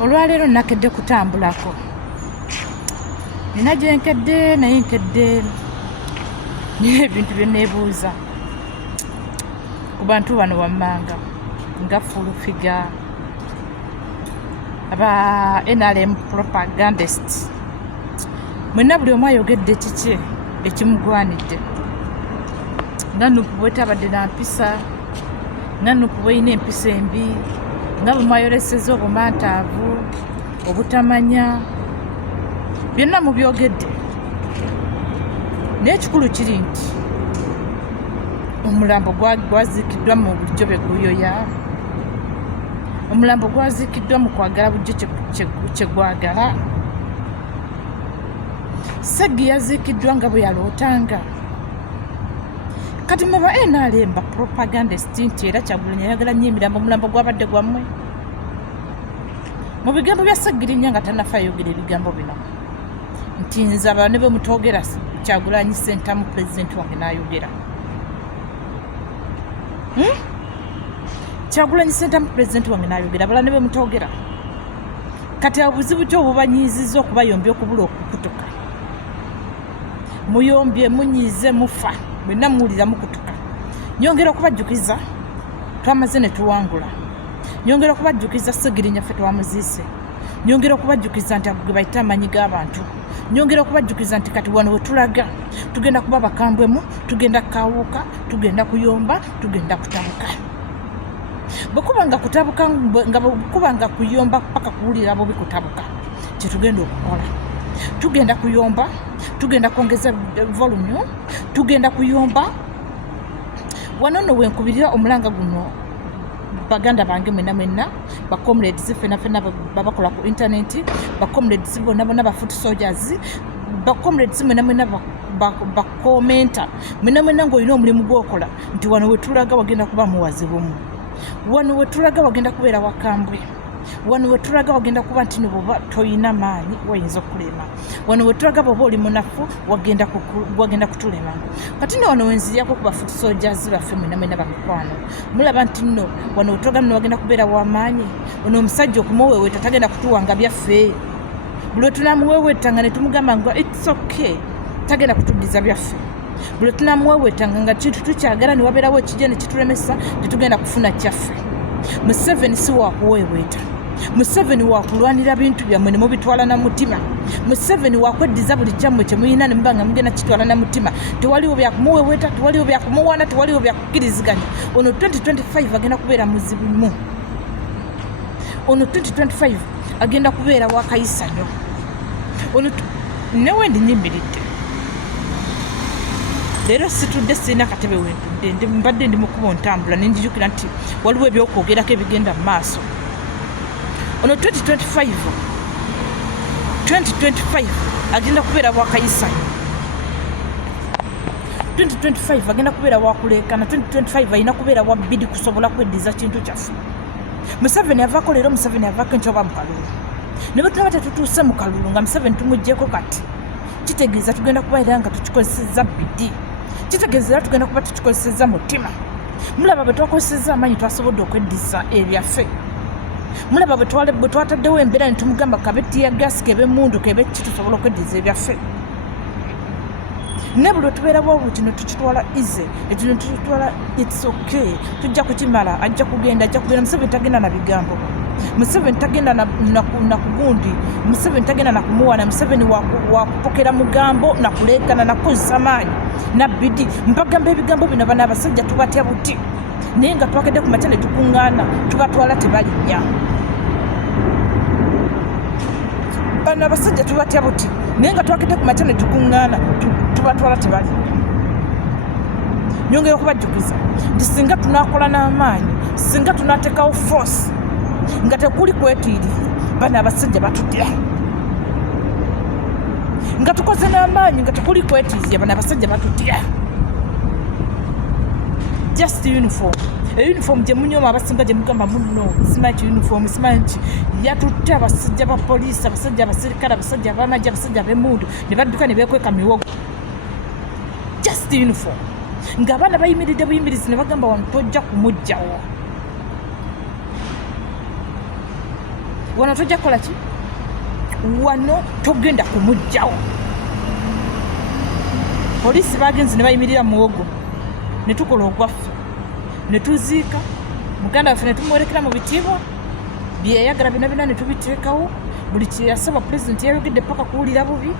Olwaleero nakedde kutambulako. Nina gye nkedde naye nkedde ebintu bye neebuuza ku bantu bano wammanga nga fulufiga aba NRM propagandist. Mwenna buli omu ayogedde kiki ekimugwanidde. Nga Nuupu bwe tabadde na mpisa, nga Nuupu bw'erina empisa embi, nga bwe mwayolesezza obumantaavu, obutamanya, byonna mubyogedde. Naye ekikulu kiri nti omulambo gwaziikiddwa mu bulijjo bwe guyoya, omulambo gwaziikiddwa mu kwagala bulijjo kye gwagala. Sseggi yaziikiddwa nga bwe yalootanga. Kati muba NRM ba propagandist nti era Kyagulanyi ayagala nnyo emirambo, omulambo gwabadde gwammwe. Mu bigambo bya Ssegirinya nga tannafa ayogera ebigambo bino nti nze aba ne bwe mutogera Kyagulanyi ssentamu pulezidenti wange n'ayogera. Kyagulanyi ssentamu pulezidenti wange n'ayogera, abala ne bwe mutogera. Kati obuzibu ki obubanyiizizza okubayombya okubula okukutuka? Muyombye, munyiize, mufa, mwenna muwulira mukutuka. Nyongera okubajjukiza twamaze ne tuwangula. Nyongera okubajjukiza Ssegirinya ffe twamuziise. Nyongera okubajjukiza nti ago ge bayita amanyi g'abantu. Nyongera okubajjukiza nti kati wano we tulaga tugenda kuba bakambwemu, tugenda kawuka, tugenda kuyomba, tugenda kutabuka. Bwekubanga kutabuka nga bwekubanga kuyomba paka kuwulira bubi kutabuka, kyetugenda okukola. Tugenda kuyomba, tugenda kwongeza volume, tugenda kuyomba. Wano nno wenkubirira omulanga guno baganda bange mwenna bacomrades fena babakola ku internet, bacomrades bonna ba foot soldiers, bacomrades mwenna bakomenta mwenna ng'olina omulimu gw'okola nti wano we tulaga wagenda kuba muwazi bumu, wano we tulaga wagenda kubeera wakambwe, wano we tulaga wagenda kuba nti noboba toyina maanyi wayinza okulema, wano we tulaga bwoba oli munafu wagenda kutulema. Kati no wano wenziriyako ku bafuti soldiers baffe mwenna bamikwano, mulaba nti nno wano we tulaga nno wagenda kubeera w'amaanyi. Ono omusajja okumuweeweeta tagenda kutuwanga byaffe. Buli we tunamuweeweetanga ne tumugamba nga it's okay, tagenda kutuddiza byaffe. Buli we tunamuweeweetanga nga kintu tukyagala ne wabeerawo ekijja ne kitulemesa tetugenda kufuna kyaffe. Museveni si wakuweeweeta. Museveni wakulwanira bintu byammwe ne mubitwala na mutima. Museveni wakweddiza buli kyammwe kye muyina ne mubanga mugenda kitwala na mutima. Tewaliwo byakumuweeweeta, tewaliwo byakumuwaana, tewaliwo byakukkiriziganya. Ono 2025 agenda kubeera muzibu. Ono 2025 agenda kubeera wakayisanyo. Ono newe ndinyimiridde. Leero situdde sirina katebe wentudde, mbadde ndi mu kkubo ntambula ne njijukira nti waliwo ebyokwogerako ebigenda mu maaso. Ono 2025 agenda kubeera wakayisanyo. 2025 agenda kubeera wakuleekana. 2025 alina kubeera wabbidi kusobola kweddiza kintu kyaffe. Museveni avaako leero, Museveni avaako enkya oba mu kalulu. Ne bwe tunaba tetutuuse mu kalulu nga Museveni tumuggyeko kati, kitegeeza tugenda kubeera nga tukikozesezza bidi. Kitegeeza tugenda kuba tukikozesezza mutima. Mulaba bwe twakozesezza amaanyi twasobodde okweddiza ebyaffe. Mulaba bwe twataddewo embeera ne tumugamba kabe ttiya gaasi kebe emmundu kebe ki tusobola okweddiza ebyaffe. Ne buli lwe tubeerawo buti ne tukitwala easy, ekino tukitwala it's okay, tujja kukimala, ajja kugenda. Museveni tagenda na bigambo. Museveni tagenda na kugundi. Museveni tagenda na kumuwana. Museveni wakupokera mugambo na kuleekana na kukozesa maanyi na bidi. Mpagamba ebigambo bino bano abasajja tubatya buti, naye nga twakedde ku makya ne tukuŋŋaana tubatwala tebalinnya. Bano abasajja tubatya buti, naye nga twakedde ku makya ne tukuŋŋaana tubatwala tebalinnya. Nyongera okubajjukiza nti singa tunaakola n'amaanyi, singa tunaateekawo force nga tekuli kwetiirira, bano abasajja batutya. Nga tukoze n'amaanyi nga tekuli kwetiirira, bano abasajja batutya. Just uniform. Uniform gye munyooma abasinga gye mugamba munno simanyi ki uniform, simanyi ki yatutya abasajja ba poliisi, abasajja abasirikale, abasajja ab'amagye, abasajja ab'emmundu ne badduka ne beekweka miwogo. Just uniform. Ng'abaana bayimiridde buyimirizi ne bagamba wano tojja kumuggyawo. wano tojja kukola ki wano togenda kumugjawo poliisi bagenzi ne bayimirira muwogo ne tukola ogwaffe ne tuziika muganda waffe ne tumwolekera mu bitiibwa byeyagala bina bina ne tubiteekawo buli kyeyasaba pulezidenti yayogedde paka kuwulira bubi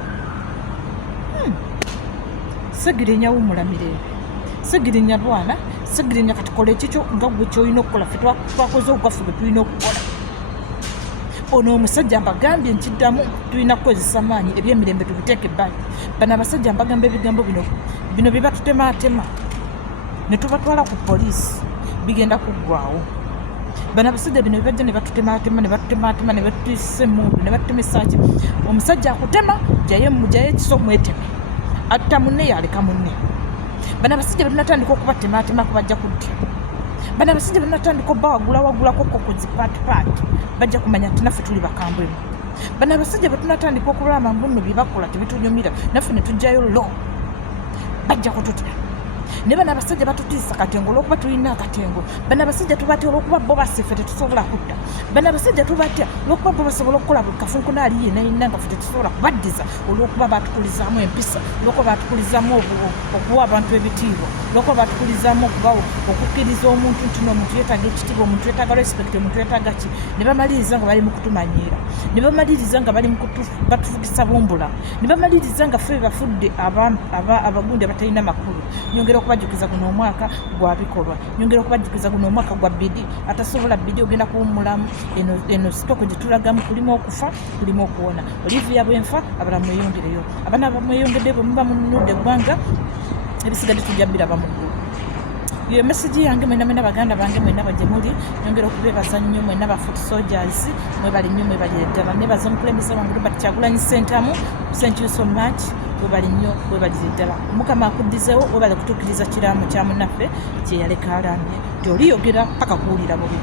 segirinya wumula mirembe segirinya bwana segirinya katukole ekikyo nga gwe kyolina okukola ffe twakoze ogwaffe bwe tulina okukola ono omusajja mbagambye nkiddamu tulina kukozesa maanyi ebyemirembe tubiteeke ebbali bano abasajja mbagamba ebigambo bino bye batutemaatema ne tubatwala ku poliisi bigenda kuggwawo bano abasajja bino bibajja ne batutemaatema ne batutiisa emmundu ne batutema essaaki omusajja akutema jaye ekiso mweteme atta munne yaleka munne bano abasajja betunatandika okubatemaatema kubajja kudya bano abasajja betunatandika obbawagulawagulako ku zipaatipaati bajja kumanya nti naffe tuli bakambwemu bano abasajja betunatandika okulaba mbuno bye bakola tebitunyumira naffe ne tujjayo lo bajja kututya ne bano abasajja batutiisa katengo olwokuba tulina akatengo bano abasajja tubatya olwokuba bo basiffe tetusobola kutta bano abasajja tubatya olwokuba bo basobola okukola buli kafunkuna ali yenayina nga ffe tetusobola kubaddiza olwokuba batukulizaamu empisa olwokuba batukulizaamu okuwa abantu ebitiibwa olwokuba batukulizaamu okubawo okukkiriza omuntu nti n'omuntu yeetaaga ekitiibwa omuntu yeetaaga respect omuntu yeetaaga ki ne bamaliriza nga bali mu kutumanyiira ne bamaliriza nga bali mu batufugisa bumbula ne bamaliriza nga ffe bafudde abagundi abatalina makulu nyongera okubajjukiza guno omwaka gwa bikolwa nyongera okubajjukiza guno omwaka gwa bidi atasobola bidi ogenda kuwummulamu eno sitoko gye tulagamu kulimu okufa kulimu okuwona olivia bwenfa abalamu mweyongereyo abaana bamweyongedde bwe muba mununudde eggwanga ebisigadde tujja biraba mu ggulu yo mesagi yange mwena baganda bange mwena bagye muli nyongera okubeebaza nnyo mwena ba foot soldiers mwebali nnyo mwebali ddala nebaza omukulembeze wange Robert Kyagulanyi Ssentamu thank you so much webali nnyo webali ddala mukama akuddizeewo webali kutuukiriza kiraamo kya munnaffe kye yaleka alambye nti oliyogera paka kuwulira bubi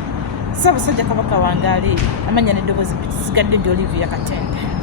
Ssaabasajja Kabaka wange ali amanya n'eddoboozi sigadde ndi Olivia Katende.